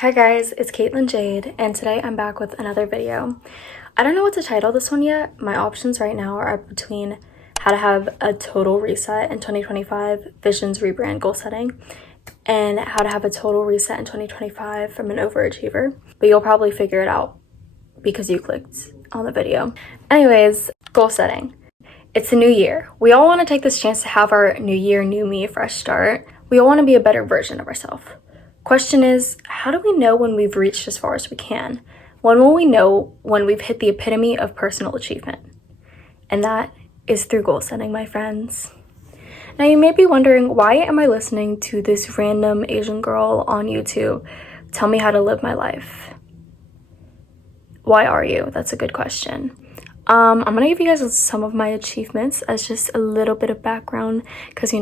Hi guys, it's Caitlin Jade, and today I'm back with another video. I don't know what to title this one yet. My options right now are between how to have a total reset in 2025, visions, rebrand, goal setting, and how to have a total reset in 2025 from an overachiever. But you'll probably figure it out because you clicked on the video. Anyways, goal setting. It's a new year. We all want to take this chance to have our new year, new me, fresh start. We all want to be a better version of ourselves. Question is, how do we know when we've reached as far as we can? When will we know when we've hit the epitome of personal achievement? And that is through goal setting, my friends. Now you may be wondering, why am I listening to this random Asian girl on YouTube tell me how to live my life? Why are you? That's a good question. I'm gonna give you guys some of my achievements as just a little bit of background, because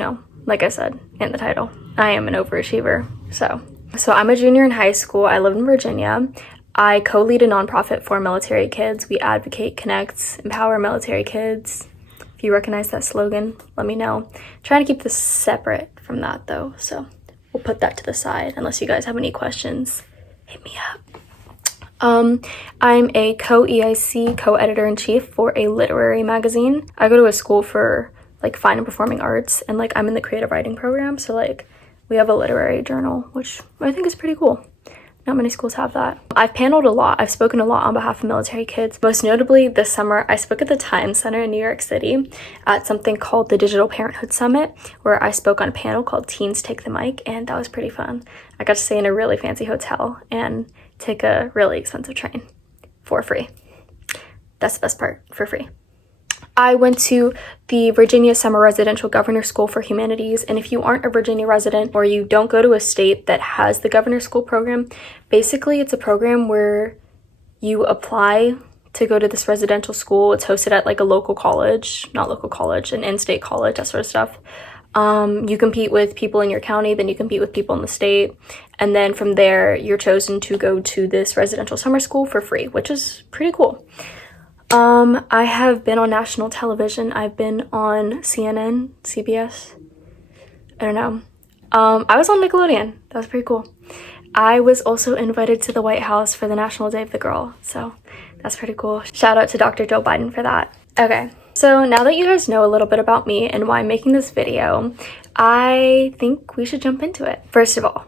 like I said in the title, I am an overachiever. So I'm a junior in high school. I live in Virginia. I co-lead a nonprofit for military kids. We advocate, connect, empower military kids. If you recognize that slogan, let me know. I'm trying to keep this separate from that though, so we'll put that to the side unless you guys have any questions. Hit me up. I'm a co-EIC, co-editor-in-chief for a literary magazine. I go to a school for fine and performing arts, and I'm in the creative writing program, so we have a literary journal, which I think is pretty cool. Not many schools have that. I've paneled a lot. I've spoken a lot on behalf of military kids. Most notably this summer, I spoke at the Times Center in New York City at something called the Digital Parenthood Summit, where I spoke on a panel called Teens Take the Mic, and that was pretty fun. I got to stay in a really fancy hotel and take a really expensive train for free. That's the best part, for free. I went to the Virginia Summer Residential Governor School for Humanities, and if you aren't a Virginia resident or you don't go to a state that has the Governor School program, basically it's a program where you apply to go to this residential school. It's hosted at a local college, not local college, an in-state college, that sort of stuff. You compete with people in your county, then you compete with people in the state, and then from there you're chosen to go to this residential summer school for free, which is pretty cool. I have been on national television. I've been on CNN, CBS, I don't know. I was on Nickelodeon. That was pretty cool. I was also invited to the White House for the National Day of the Girl, so that's pretty cool. Shout out to Dr. Joe Biden for that. Okay, so now that you guys know a little bit about me and why I'm making this video, I think we should jump into it. First of all,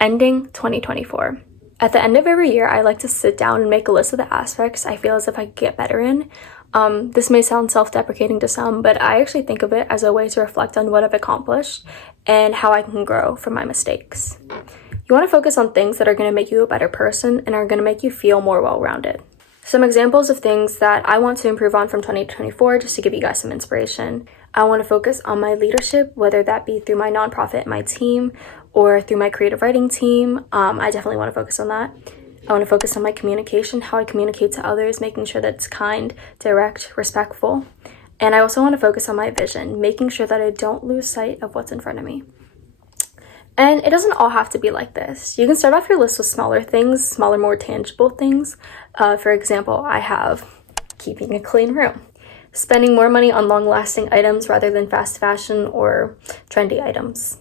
ending 2024. At the end of every year, I like to sit down and make a list of the aspects I feel as if I could get better in. This may sound self-deprecating to some, but I actually think of it as a way to reflect on what I've accomplished and how I can grow from my mistakes. You want to focus on things that are going to make you a better person and are going to make you feel more well-rounded. Some examples of things that I want to improve on from 2024, just to give you guys some inspiration. I want to focus on my leadership, whether that be through my nonprofit, my team, or through my creative writing team. I definitely want to focus on that. I want to focus on my communication, how I communicate to others, making sure that it's kind, direct, respectful. And I also want to focus on my vision, making sure that I don't lose sight of what's in front of me. And it doesn't all have to be like this. You can start off your list with smaller things, smaller, more tangible things. For example, I have keeping a clean room, spending more money on long-lasting items rather than fast fashion or trendy items.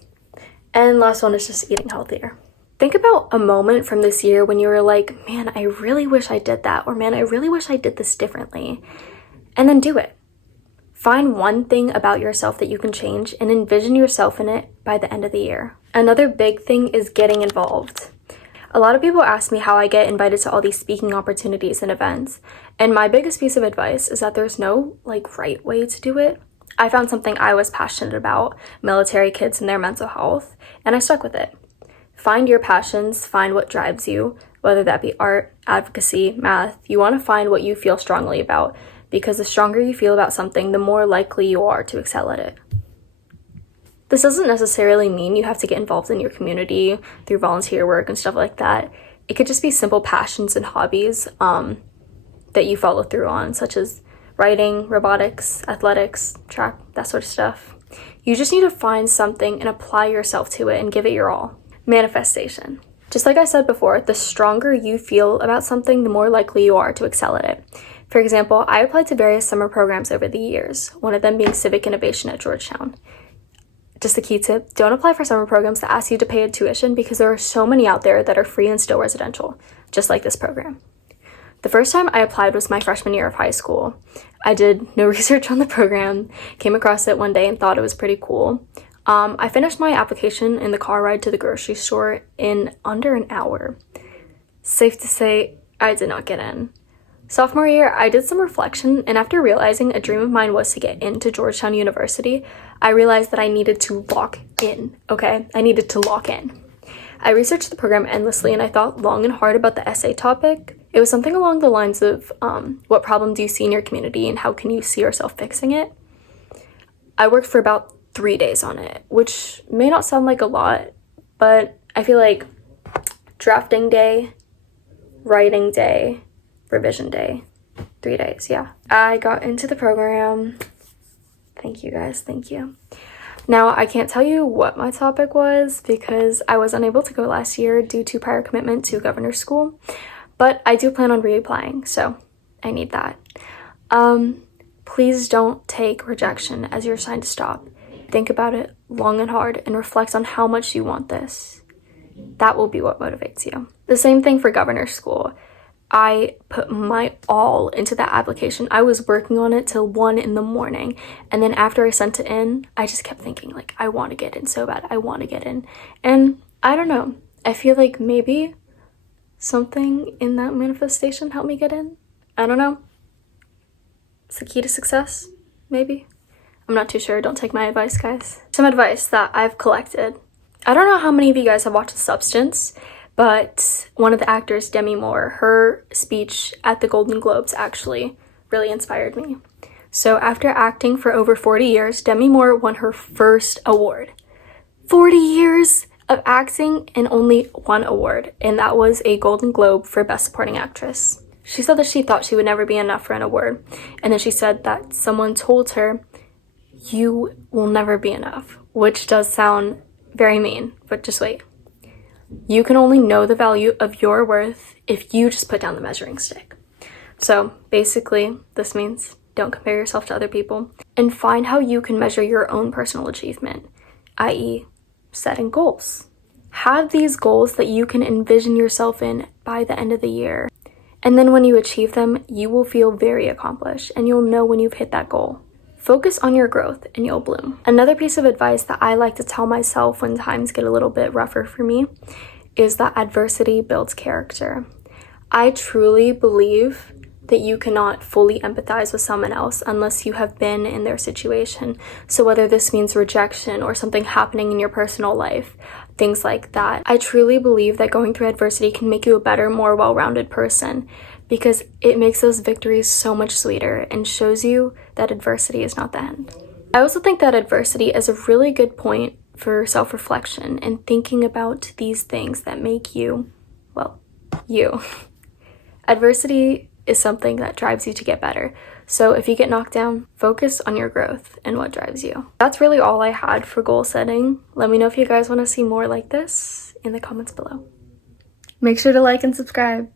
And last one is just eating healthier. Think about a moment from this year when you were like, man, I really wish I did that, or man, I really wish I did this differently. And then do it. Find one thing about yourself that you can change and envision yourself in it by the end of the year. Another big thing is getting involved. A lot of people ask me how I get invited to all these speaking opportunities and events. And my biggest piece of advice is that there's no right way to do it. I found something I was passionate about, military kids and their mental health, and I stuck with it. Find your passions, find what drives you, whether that be art, advocacy, math. You want to find what you feel strongly about, because the stronger you feel about something, the more likely you are to excel at it. This doesn't necessarily mean you have to get involved in your community through volunteer work and stuff like that. It could just be simple passions and hobbies that you follow through on, such as writing, robotics, athletics, track, that sort of stuff. You just need to find something and apply yourself to it and give it your all. Manifestation. Just like I said before, the stronger you feel about something, the more likely you are to excel at it. For example, I applied to various summer programs over the years, one of them being Civic Innovation at Georgetown. Just a key tip, don't apply for summer programs that ask you to pay a tuition because there are so many out there that are free and still residential, just like this program. The first time I applied was my freshman year of high school. I did no research on the program, came across it one day and thought it was pretty cool. I finished my application in the car ride to the grocery store in under an hour. Safe to say, I did not get in. Sophomore year, I did some reflection, and after realizing a dream of mine was to get into Georgetown University, I realized that I needed to lock in, okay? I needed to lock in. I researched the program endlessly, and I thought long and hard about the essay topic. It was something along the lines of, what problem do you see in your community, and how can you see yourself fixing it? I worked for about 3 days on it, which may not sound like a lot, but I feel like drafting day, writing day, revision day, 3 days, yeah. I got into the program. Thank you guys, thank you. Now, I can't tell you what my topic was because I was unable to go last year due to prior commitment to governor's school, but I do plan on reapplying, so I need that. Please don't take rejection as your sign to stop. Think about it long and hard and reflect on how much you want this. That will be what motivates you. The same thing for governor's school. I put my all into that application. I was working on it till 1 a.m. And then after I sent it in, I just kept thinking, like, I want to get in so bad. I want to get in. And I don't know. I feel like maybe something in that manifestation helped me get in. I don't know. It's the key to success, maybe. I'm not too sure. Don't take my advice, guys. Some advice that I've collected. I don't know how many of you guys have watched The Substance, but one of the actors, Demi Moore, her speech at the Golden Globes actually really inspired me. So after acting for over 40 years, Demi Moore won her first award. 40 years of acting and only one award, and that was a Golden Globe for Best Supporting Actress. She said that she thought she would never be enough for an award, and then she said that someone told her, "You will never be enough," which does sound very mean, but just wait. You can only know the value of your worth if you just put down the measuring stick. So basically, this means don't compare yourself to other people and find how you can measure your own personal achievement, i.e., setting goals. Have these goals that you can envision yourself in by the end of the year. And then when you achieve them, you will feel very accomplished and you'll know when you've hit that goal. Focus on your growth and you'll bloom. Another piece of advice that I like to tell myself when times get a little bit rougher for me is that adversity builds character. I truly believe that you cannot fully empathize with someone else unless you have been in their situation. So whether this means rejection or something happening in your personal life, things like that. I truly believe that going through adversity can make you a better, more well-rounded person because it makes those victories so much sweeter and shows you that adversity is not the end. I also think that adversity is a really good point for self-reflection and thinking about these things that make you, well, you. Adversity is something that drives you to get better. So if you get knocked down, focus on your growth and what drives you. That's really all I had for goal setting. Let me know if you guys want to see more like this in the comments below. Make sure to like and subscribe.